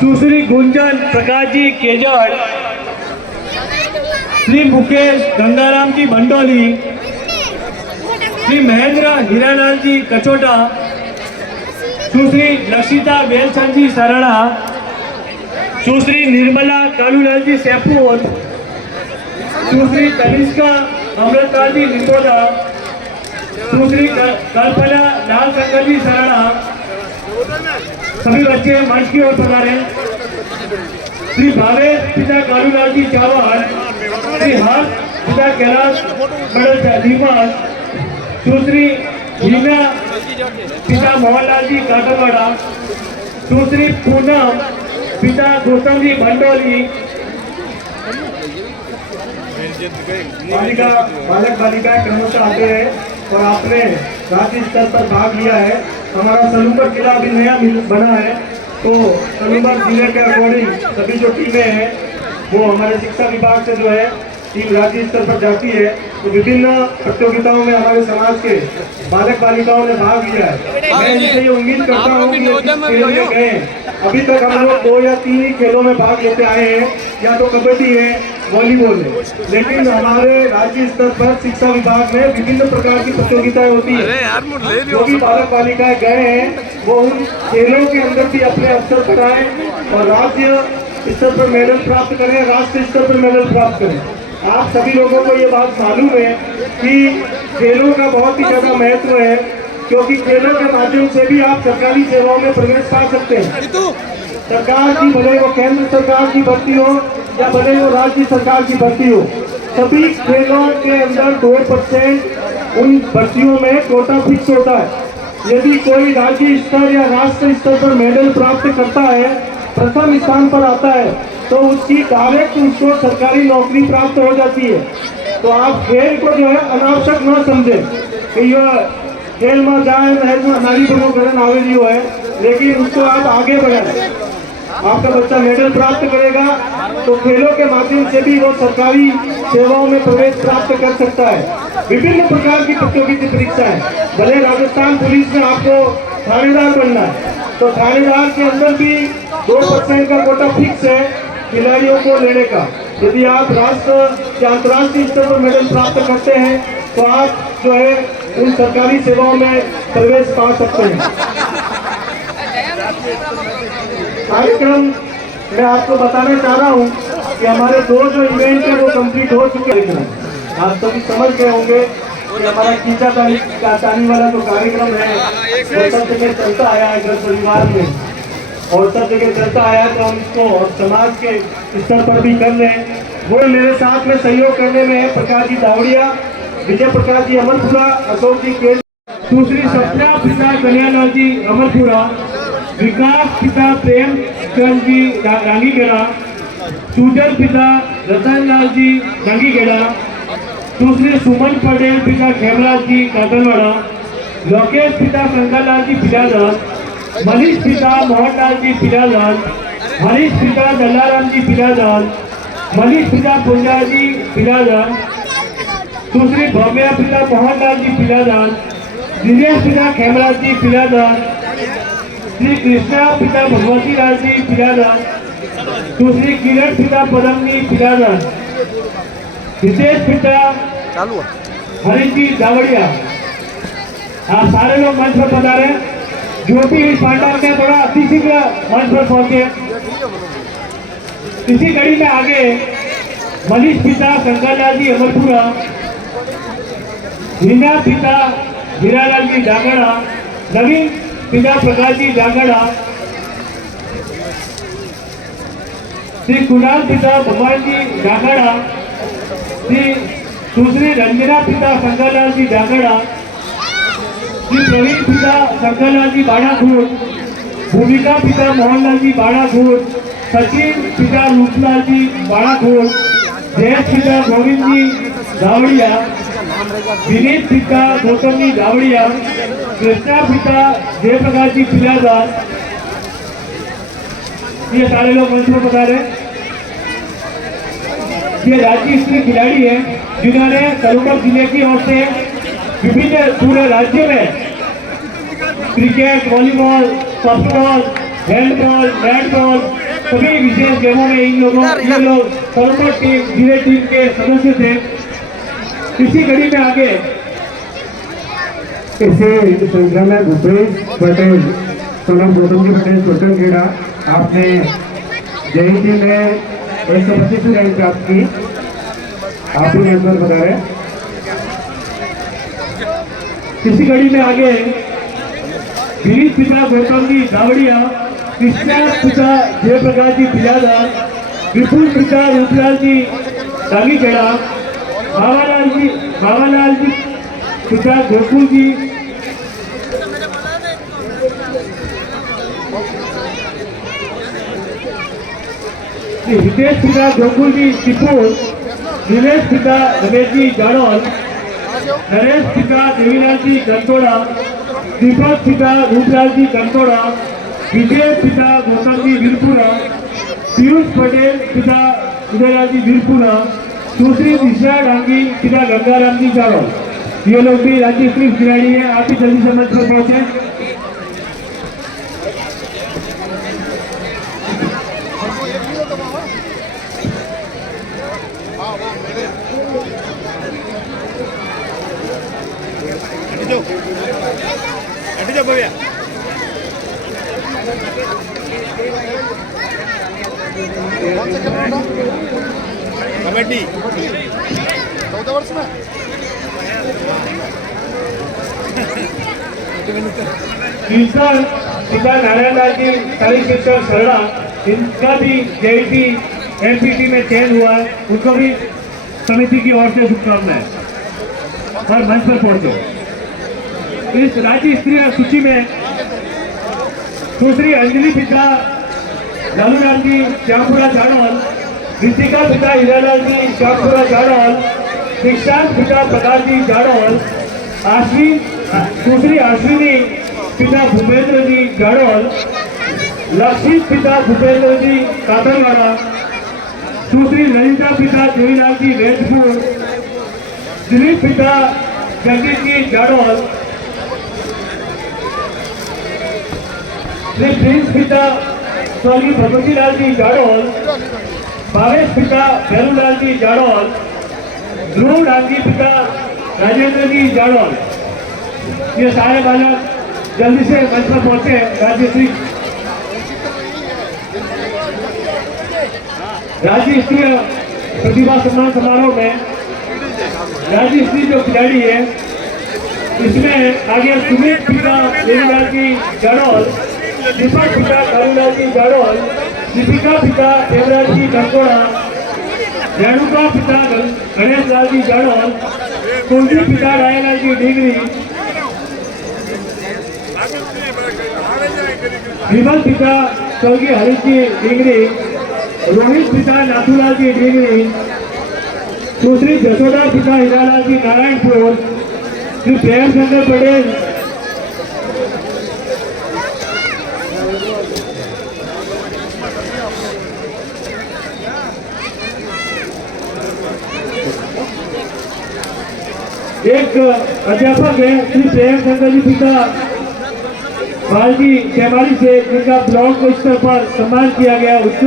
सुश्री गुंजन प्रकाश जी केजड़, श्री मुकेश गंगाराम जी मंडोली, श्री महेंद्र हीरालाल जी कचोटा, सुश्री लक्षिता बेलचंद जी सराड़ा, सुश्री निर्मला कालूलाल जी सैफुर, सुश्री तनिष्का अमृतलाल जी निकोदा, सुश्री कल्पना लाल शंकर जी सराड़ा। सभी बच्चे मंच की ओर पधारे। श्री भावेश पिता कालूलाल जी चावल, श्री हर्ष पिता कैलाश दीपक, सुश्री हीना पिता मोहनलाल जी काकरवाड़ा, सुश्री पूनम पिता गौतम जी मंडोली। बालक बालिकाएं क्रमशः आते हैं और आपने राज्य स्तर पर भाग लिया है। हमारा सलूबर जिला अभी नया बना है, तो सलूबर जिले के अकॉर्डिंग सभी जो टीमें हैं वो हमारे शिक्षा विभाग से जो है टीम राज्य स्तर पर जाती है। तो विभिन्न प्रतियोगिताओं में हमारे समाज के बालक बालिकाओं ने भाग लिया है। मैं इनसे ये उम्मीद करता हूँ कि खेल में गए। अभी तक हम लोग 2 या 3 ही खेलों में भाग लेते आए हैं, या तो कबड्डी है, वॉलीबॉल है, लेकिन हमारे राज्य स्तर पर शिक्षा विभाग में विभिन्न प्रकार की प्रतियोगिताएं होती है। जो भी बालक बालिकाएं गए हैं वो उन खेलों के अंदर भी अपने अवसर बढ़ाएं और राज्य स्तर पर मेडल प्राप्त करें, राष्ट्रीय स्तर पर मेडल प्राप्त करें। आप सभी लोगों को ये बात मालूम है कि खेलों का बहुत ही ज्यादा महत्व है, क्योंकि खेलों के माध्यम से भी आप सरकारी सेवाओं में प्रवेश पा सकते हैं। सरकार की, भले वो केंद्र सरकार की भर्ती हो या भले वो राज्य सरकार की भर्ती हो, सभी खेलों के अंदर 2% उन भर्तियों में कोटा फिक्स होता है। यदि कोई राज्य स्तर या राष्ट्रीय स्तर पर मेडल प्राप्त करता है, प्रथम स्थान पर आता है, तो उसकी डायरेक्ट उसको सरकारी नौकरी प्राप्त हो जाती है। तो आप खेल को जो है अनावश्यक न समझें कि यह खेल में जाए नारी बनो करन आवेली हो है, लेकिन उसको आप आगे बढ़ाएं। आपका बच्चा मेडल प्राप्त करेगा तो खेलों के माध्यम से भी वो सरकारी सेवाओं में प्रवेश प्राप्त कर सकता है। विभिन्न प्रकार की प्रतियोगिता परीक्षा है। भले राजस्थान पुलिस में आपको थानेदार बनना है, तो थानेदार के अंदर भी 2% का कोटा फिक्स है खिलाड़ियों को लेने का। यदि आप राष्ट्र या अंतर्राष्ट्रीय स्तर पर मेडल प्राप्त करते हैं तो आप जो है उन सरकारी सेवाओं में प्रवेश पा सकते हैं। कार्यक्रम मैं आपको बताना चाह रहा हूँ कि हमारे 2 जो इवेंट है वो कंप्लीट हो चुके हैं। आप सभी समझ गए होंगे कि हमारा खींचा तानी वाला जो कार्यक्रम है वो सब जगह चलता आया है घर परिवार में, और सब जगह चलता आया है, तो हम इसको समाज के स्तर पर भी कर लें। वो मेरे साथ में सहयोग करने में है प्रकाश जी दावड़िया, विजय प्रकाश जी अमरपुरा, अशोक जी के, दूसरी सपना पिता कल्याणलाल जी अमरपुरा, विकास पिता प्रेम चंद जी रानीगेड़ा, सुजन पिता रतनलाल जी रानीगेड़ा, दूसरे सुमन पटेल पिता खेमराज जी काकरवाड़ा, लोकेश पिता शंकरलाल जी पिलादान, मनीष पिता मोहनलाल जी पिलादान, हरीश पिता दल्लाराम जी पिलादान, मनीष पिता पुंजा जी पिलादान, दूसरी भव्या पिता मोहनलाल जी पिलादान, दिनेश पिता खेमराज जी पिलादान, श्री कृष्णा पिता भगवती लाल जी पिलादान, दूसरी किरण पिता पदम जी पिलादान, हितेश पिता हरीश जी दावड़िया। आप सारे लोग मंच पर पधारे। जो भी इस पांडाल में थोड़ा अतिशीघ्र मंच पर पहुंचे। इसी कड़ी में आगे मनीष पिता शंकरलाल जी अमरपुरा, हीना पिता हीरालाल जी डांगड़ा, नवीन पिता प्रकाश जी डांगड़ा, श्री कुणाल पिता भगवान जी डांगड़ा, श्री सुश्री रंजना पिता शंकरलाल जी डांगड़ा, श्री प्रवीण पिता शंकरलाल जी बाड़ाघूट, भूमिका पिता मोहनलाल जी बाड़ाघूट, सचिन पिता रूपलाल जी बाड़ाघूट, जयेश पिता गोविंद जी दावड़िया, विनीत पिता गौतम जी दावड़िया, कृष्णा पिता जयप्रकाश जी पिलादान। ये सारे लोग मंच पर बता रहे। ये राज्य स्तरीय खिलाड़ी हैं जिन्होंने सलूबर जिले की ओर से विभिन्न पूरे राज्य में cricket, volleyball, softball, handball, bat ball, सभी विशेष गेमों में ये लोग सलूमर टीम जिले टीम के सदस्य थे। इसी कड़ी में आगे इसी श्रृंखला में भूपेश पटेल सोनम गौतम जी पटेल टोटल क्रीड़ा आपने जय टीम में 125 रैंक प्राप्त की, आप ही नंबर बता रहे। इसी कड़ी में आगे गिरीश पिता गौतम जी दावड़िया, कृष्णा पिता जयप्रकाश जी पिलादा, विपुल पिता रूपलाल जी दागीखेड़ा, बाबालाल जी पिता गोकुल जी, हितेश पिता गोकुल जी सिपुर, नीलेश पिता रमेश जी जाड़ौल, नरेश पिता देवीलाल जी गंतोड़ा, दीपक पिता रूपलाल जी गंतोड़ा, विजय पिता गौतम जी वीरपुरा, पीयूष पटेल पिता उदयलाल जी वीरपुरा, सुश्री दिशा डांगी पिता गंगाराम जी जाड़ौल। ये लोग भी राज्य स्तरीय खिलाड़ी हैं। आप भी जल्दी से मंच पर पहुंचे। कबड्डी 14 वर्ष में पिता नारायण लाल जी कालीकृष्ण सरड़ा, इनका भी जेईटी एमपीटी में चयन हुआ है, उनको भी समिति की ओर से शुभकामनाएं और मंच पर पहुंचे। इस राज्य स्तरीय सूची में दूसरी अंजलि पिता लालूलाल जी श्यामपुरा जाड़ौल, ऋतिका पिता हीरालाल जी श्यामपुरा जाड़ौल, दीक्षांत पिता प्रकाश जी जाड़ौल, दूसरी अश्विनी पिता भूपेंद्र जी जाड़ौल, लक्षित पिता भूपेंद्र जी कातरवाड़ा, दूसरी ललिता पिता देवीलाल जी वेदपुर, दिलीप पिता जगदीश जी जाड़ौल, प्रिंस पिता स्वर्गीय भगवती लाल जी जाड़ौल, भावेश पिता भैरूलाल जी जाड़ौल, ध्रुव डांगी पिता राजेंद्र जी जाड़ौल। ये सारे बालक जल्दी से मंच पर पहुंचे। राज्य स्तरीय प्रतिभा सम्मान समारोह में राज्य स्तरीय जो खिलाड़ी है इसमें आगे सुमित पिता देवीलाल जी जाड़ौल, दीपक पिता कालूलाल जी जाड़ौल, दीपिका पिता देवराज जी गंगोड़ा, रेणुका पिता गणेश लाल जी जाड़ौल, कुलदीप पिता रायलाल जी डिगरी, विमल पिता स्वर्गीय हरीश जी डिगरी, रोहित पिता नाथूलाल जी डिगरी, सुश्री जसोदा पिता हीरालाल जी नारायणपुर, श्री प्रेम शंकर पटेल एक अध्यापक है श्री प्रेम शंकर जी पिता बालजी कैमारी से, जिनका ब्लॉक स्तर पर सम्मान किया गया उच्च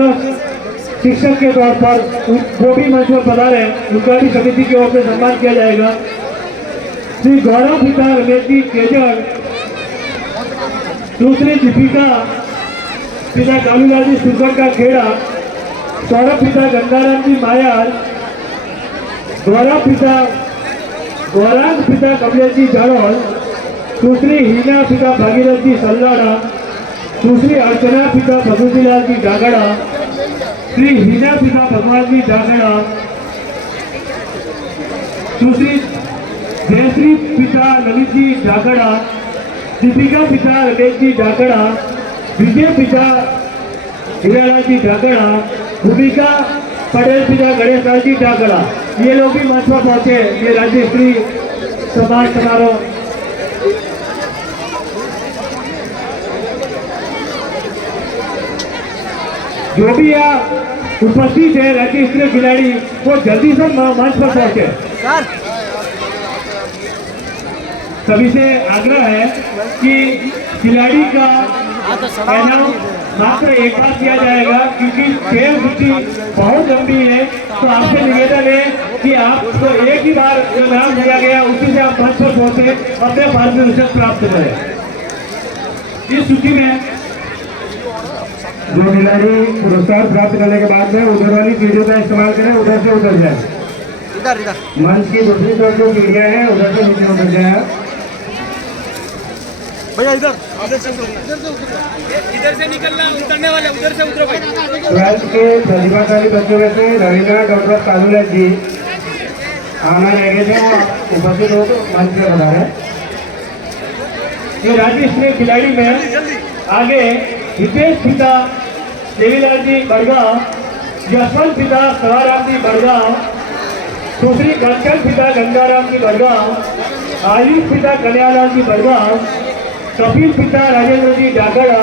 शिक्षक के तौर पर, वो भी मंच पर पधारे हैं, उनका भी समिति की ओर से सम्मान किया जाएगा। श्री गौरव पिता रमेश जी केजर, दूसरी दीपिका पिता कालूलाल जी सुरगढ़ का खेड़ा, सौरभ पिता गंगाराम जी मायाल, गौरांग पिता कमलेश जी जाड़ौल, दूसरी हीना पिता भागीरथ जी सल्लाड़ा, दूसरी अर्चना पिता भगवतीलाल जी डागड़ा, श्री हीना पिता भगवान जी डागड़ा, दूसरी जयश्री पिता ललित जी डागड़ा, दीपिका पिता रमेश जी डागड़ा, विजय पिता हीरालाल जी डागड़ा, भूमिका पटेल पिता गणेश लाल जी डागड़ा। ये लोग भी मंच पर पहुंचे। ये राज्य स्तरीय सम्मान समारोह जो भी यहाँ उपस्थित है राज्य स्तरीय खिलाड़ी, वो जल्दी से मंच पर पहुंचे। सभी से आग्रह है कि खिलाड़ी का मात्र एक बार किया जाएगा, क्योंकि खेल सूची बहुत लंबी है। तो आपसे निवेदन है कि आपको एक ही बार जो नाम दिया गया उसी से आप मंच पर पहुंचे, अपने पारितोषिक प्राप्त करें। इस सूची में जो खिलाड़ी पुरस्कार प्राप्त करने के बाद में उधर वाली सीढ़ियों का इस्तेमाल करें, उधर से उतर जाए। मंच की दूसरी तरफ जो सीढ़ियां हैं उधर से नीचे उतर जाए। भैया इधर से निकलना, उतरने वाले उधर से उतरो भाई। 12th के प्रतिभाशाली बच्चों में से रविंद्र डॉक्टर कालूराज जी आना रह गए थे, वो उपस्थित हो मंच पे बता रहे। ये राज्य स्तरीय खिलाड़ी में आगे हितेश पिता देवीलाल जी बड़गांव, यशवंत पिता सवाराम जी बड़गांव, दूसरी कंचन पिता गंगाराम जी बड़गांव, आयुष पिता कन्यालाल जी बड़गांव, कपिल पिता राजेंद्र जी डागड़ा,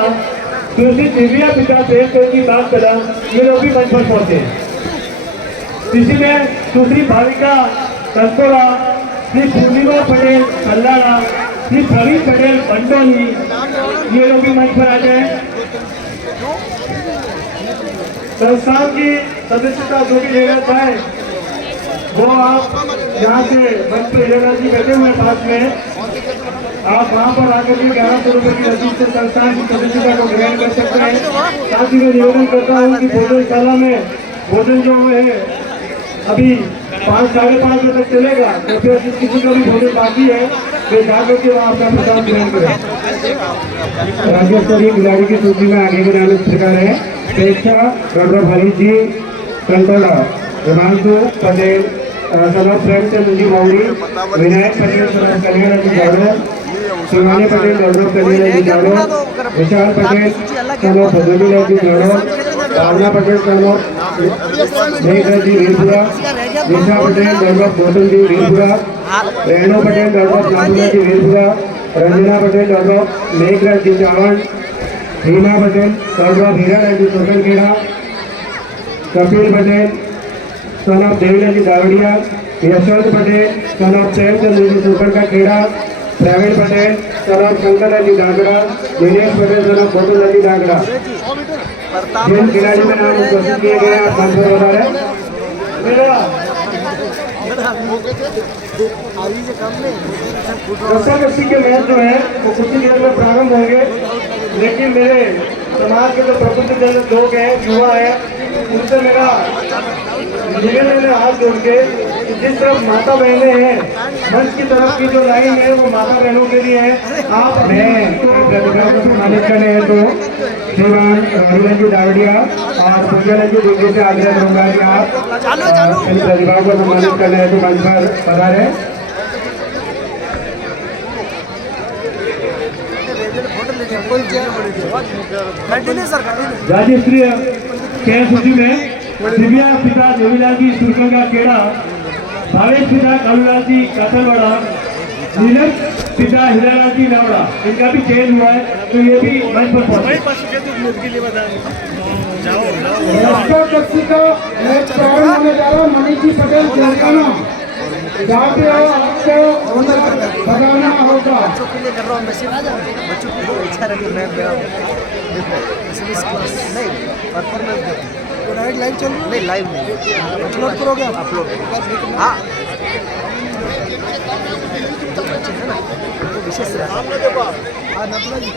दूसरी दिव्या पिता प्रेम जी बागतला, ये लोग भी मंच पर पहुंचे। इसी में दूसरी भाविका कंकोड़ा, श्री पूर्णिमा पटेल कल्लाड़ा, श्री प्रवीण पटेल बंडोली, ये लोग भी मंच पर आ जाए। संस्थान की सदस्यता जो भी लेना चाहे वो आप यहाँ से मंच पर हिरेला जी बैठे हुए पास में, आप वहाँ पर आकर के 1100 रुपये की रसीद से संस्थान की सदस्यता को ग्रहण कर सकते हैं। साथ ही मैं निवेदन करता हूँ कि भोजनशाला में भोजन जो है अभी 5 साढ़े 5 बजे तक चलेगा, तो फिर किसी का भी भोजन बाकी है वे जाकर के वहाँ अपना प्रसाद ग्रहण करें। राज्य स्तरीय खिलाड़ी की सूची में आगे के नाम इस प्रकार है: प्रेक्षा doctor Harish ji Kantola, Himanshu Patel Sanoj Premchand ji Maudi, Vinayak Patel Sanoj Kalyan ji Gaurav, Shivani Patel Gaurav Kalyan ji Gaurav, Vishal Patel Sanoj Bhadravilal ji Gaurav, Bhavna Patel Sanoj Meghraj ji Virpura, Disha Patel Gaurav Gautam ji Virpura, Renu Patel Gaurav Nathula ji Virpura, Ranjana Patel Gaurav Meghraj ji Chawad, Heena Patel Gaurav Hiraraj ji Sokankheda, Kapil Patel son of Devilal ji Dawadiya, Yashwant Patel son of Premchand ji Supar का Kheda, Pravin Patel son of Shankar ji Dagda, Dinesh Patel son of Gotulal ji Dagda. जिन खिलाड़ी में नाम उपस्थित किए गए आप मंच पर बता रहे। रस्सा कस्सी के मैच जो है वो कुछ ही देर में प्रारंभ होंगे, लेकिन मेरे समाज के जो प्रबुद्ध जन लोग हैं, युवा हैं, उनसे मेरा निवेदन है हाथ जोड़ के कि जिस तरफ माता बहनें हैं, मंच की तरफ की जो लाइन है वो माता बहनों के लिए है। आप मैं प्रतिभा को सम्मानित करने हैं तो श्रीमान राहुल जी दावड़िया और पूजन जी दिल्ली से आग्रह करूंगा कि आप इन प्रतिभाओं को सम्मानित करने हैं तो मंच पर पधारें। राज्य स्तरीय खेल सूची में दिव्या पिता देवीलाल जी सुरकंगा खेड़ा, भावेश पिता कालूलाल जी काथलवाड़ा, नीलम पिता हीरालाल जी लावड़ा, इनका भी चयन हुआ है, तो ये भी मंच पर पहुंचे। रस्सा कस्सी का मैच प्रारंभ होने जा रहा है। मनीष जी पटेल तेलंगाना जाते हो, आपको बताना होगा। बच्चों के लिए कर रहा हूँ मैं, सिर्फ बच्चों की इच्छा रही मैं मेरा देखो नहीं परफॉर्मेंस तो लाइव चल रहा नहीं, लाइव नहीं अपलोड करोगे आप? अपलोड हाँ, तो बच्चे हैं ना तो विशेष हाँ नतला जी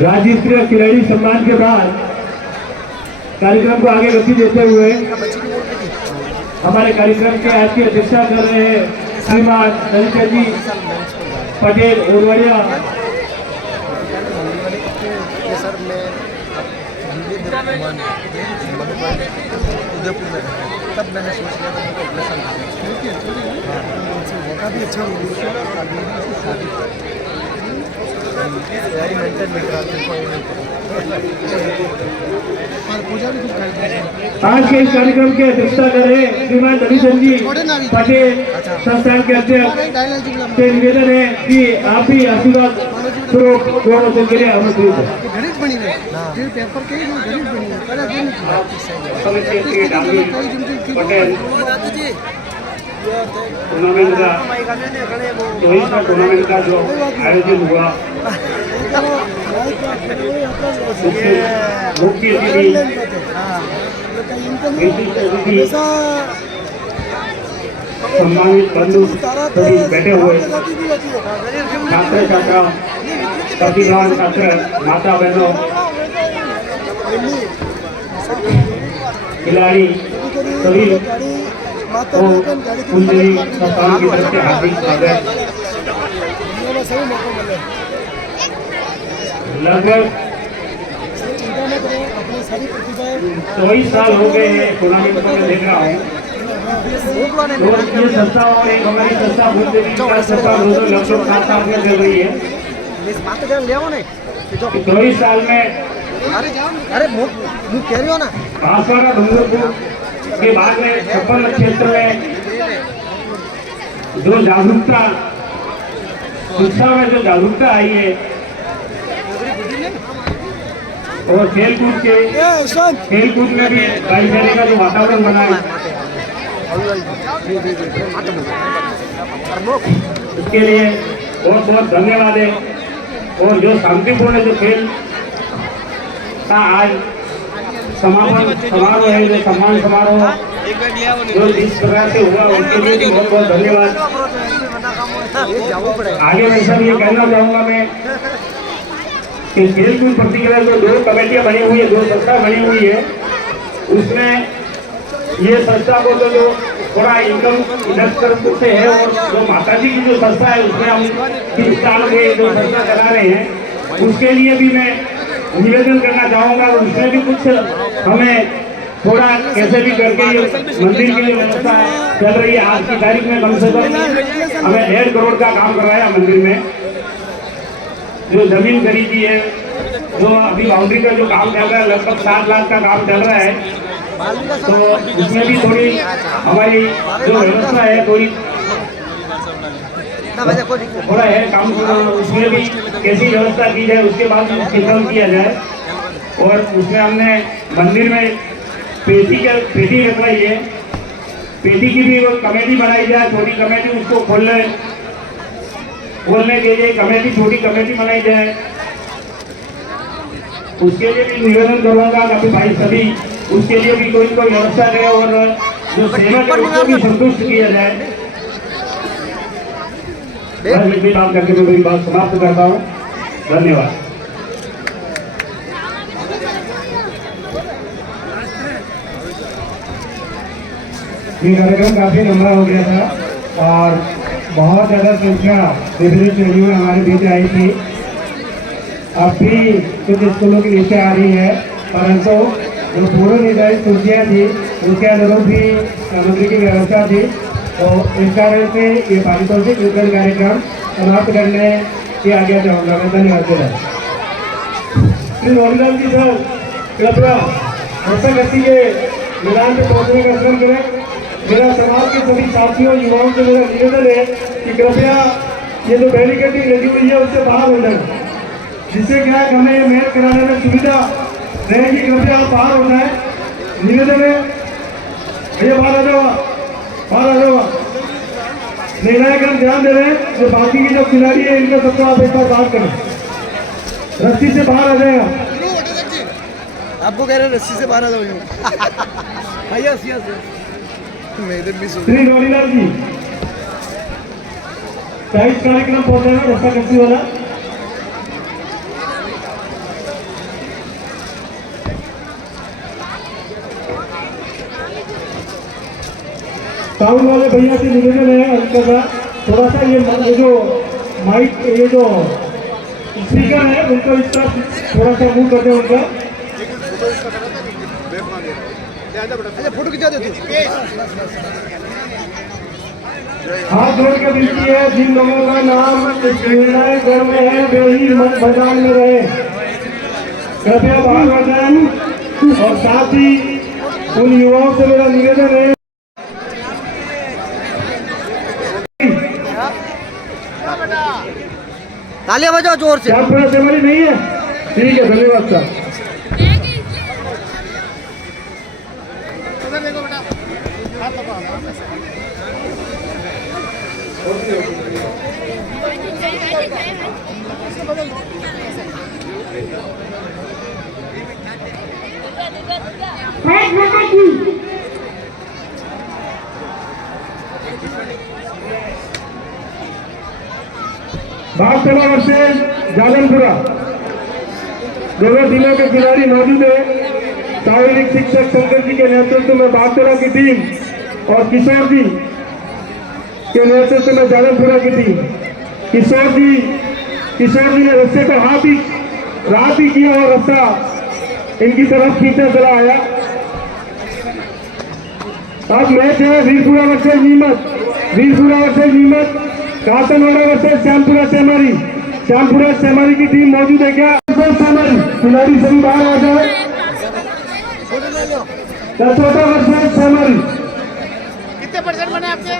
राज्य स्तरीय खिलाड़ी सम्मान के बाद कार्यक्रम को आगे गति देते हुए हमारे कार्यक्रम के आज की अध्यक्षता कर रहे हैं श्रीमान ललिता जी पटेल ओरवड़िया। सर मैं उदयपुर में तब मैंने सोच लिया था भी अच्छा आज के इस कार्यक्रम की अध्यक्षता कर रहे श्रीमान रविचंद जी पटेल संस्थान के अध्यक्ष से निवेदन है कि आप भी आशीर्वाद स्वरूप गौरव के लिए आमंत्रित है। गणित बनी है पेपर के गणित बनी है पटेल टूर्नामेंट का 24वां टूर्नामेंट का जो आयोजन हुआ मुख्य अतिथि सम्मानित बंधु सभी बैठे हुए छात्र छात्रा प्रतिभावान छात्र माता बहनों खिलाड़ी सभी को कुंडली संस्थान की तरफ से हार्दिक स्वागत। लगभग 24 साल हो गए हैं टूर्नामेंट को मैं देख रहा हूँ। तो ये संस्था और एक हमारी संस्था भूल देवी का संस्था दोनों लगभग साथ साथ में चल रही है। 24 साल में अरे मुँह कह रही हो ना बांसवाड़ा डूंगरपुर के बाद में 56 क्षेत्र में जो जागरूकता शिक्षा में जो जागरूकता आई है और खेलकूद में भी भाईचारे का जो वातावरण बना है इसके लिए बहुत बहुत धन्यवाद है। और जो शांतिपूर्ण जो खेल का आज समापन समारोह है जो सम्मान समारोह जो इस प्रकार से हुआ उसके लिए भी बहुत बहुत धन्यवाद। आगे मैं सर ये कहना चाहूँगा मैं कि खेलकूद प्रतिक्रिया जो 2 कमेटियाँ बनी हुई है 2 संस्था बनी हुई है उसमें ये संस्था को तो जो थोड़ा इनकम इधर से है और जो माता जी की जो संस्था है उसमें हम 30 साल के जो संस्था चला रहे हैं उसके लिए भी मैं निवेदन करना चाहूँगा। उसमें भी कुछ हमें थोड़ा कैसे भी करके ये मंदिर की व्यवस्था चल रही है। आज की तारीख में कम से कम हमें 1.5 करोड़ का काम करवाया मंदिर में जो जमीन खरीदी है जो अभी बाउंड्री का जो काम चल रहा है लगभग 7 लाख का काम चल रहा है। तो उसमें भी थोड़ी हमारी जो व्यवस्था है थोड़ा है काम उसमें भी कैसी व्यवस्था की जाए उसके बाद उसकी काम किया जाए। और उसमें हमने मंदिर में पेटी रखवाई है। पेटी की भी वो कमेटी बनाई जाए छोटी कमेटी उसको खोलने के लिए कमेटी छोटी कमेटी बनाई जाए। उसके लिए भी निवेदन करूँगा कि भाई सभी उसके लिए भी कोई व्यवस्था करे और जो सेवक है उसको भी संतुष्ट किया जाए। इतनी बात करके मैं मेरी बात समाप्त करता हूँ। धन्यवाद। ये कार्यक्रम काफी लंबा हो गया था और बहुत ज़्यादा संख्या विभिन्न श्रेणियों में हमारे बीच आई थी। अब भी कुछ स्कूलों की लिस्टें आ रही है परंतु जो पूर्व निर्धारित सूचियाँ थी उसके अनुरूप भी सामग्री की व्यवस्था थी। तो इस कारण से ये पारितोषिक वितरण कार्यक्रम समाप्त करने की आज्ञा चाहूँगा मैं। धन्यवाद। श्री मोहनलाल जी सर कृपया ऐसा करती है मैदान पे पहुँचने का श्रम करें। मेरा समाज के सभी साथियों युवाओं से मेरा निवेदन है कि कृपया ये जो बैरिकेडिंग लगी हुई है उससे बाहर हो जाए जिससे क्या है हमें ये मैच कराने में सुविधा रहेगी। कृपया आप बाहर हो जाए निवेदन है। भैया बाहर आ जाओ बाहर आ जाओ। निर्णायक हम ध्यान दे रहे हैं जो बाकी के जो खिलाड़ी है इनका सबको आप एक बार बात करें। रस्सी से बाहर आ जाएगा। आपको कह रहे हैं रस्सी से बाहर आ जाओ। श्री रोनीलाल जी साइड कार्यक्रम पहुंचाना रस्सा कस्सी वाला। साउंड वाले भैया से निवेदन है उनका थोड़ा सा ये जो माइक ये जो स्पीकर है उनको इस तरफ थोड़ा सा मूव कर दे उनका। फोटो खिंचा दे। हाथ जोड़ के विनती है जिन लोगों का नाम इस निर्णायक दल में है वे ही मैदान में रहे। कृपया बाहर आ जाएं और साथ ही उन युवाओं से मेरा निवेदन है तालियां बजाओ जोर से। आप थोड़ा सेमरी नहीं है। ठीक है धन्यवाद सर। बागतला वर्सेस जालनपुरा, दोनों टीमों के खिलाड़ी मौजूद है। शारीरिक शिक्षक शंकर जी के नेतृत्व में बागतला की टीम और किशोर जी के नेतृत्व में जालनपुरा की टीम। किशोर जी ने रस्से को रात ही किया और रस्सा इनकी तरफ खींचा चला आया। अब मैच है वीरपुरा वर्सेस नीमच, कासनवाड़ा वर्सेस श्यामपुरा सेमारी की टीम मौजूद है क्या? खिलाड़ी सभी बाहर आ जाए। कसोटा वर्सेस सेमारी। कितने परसेंट बने आपके?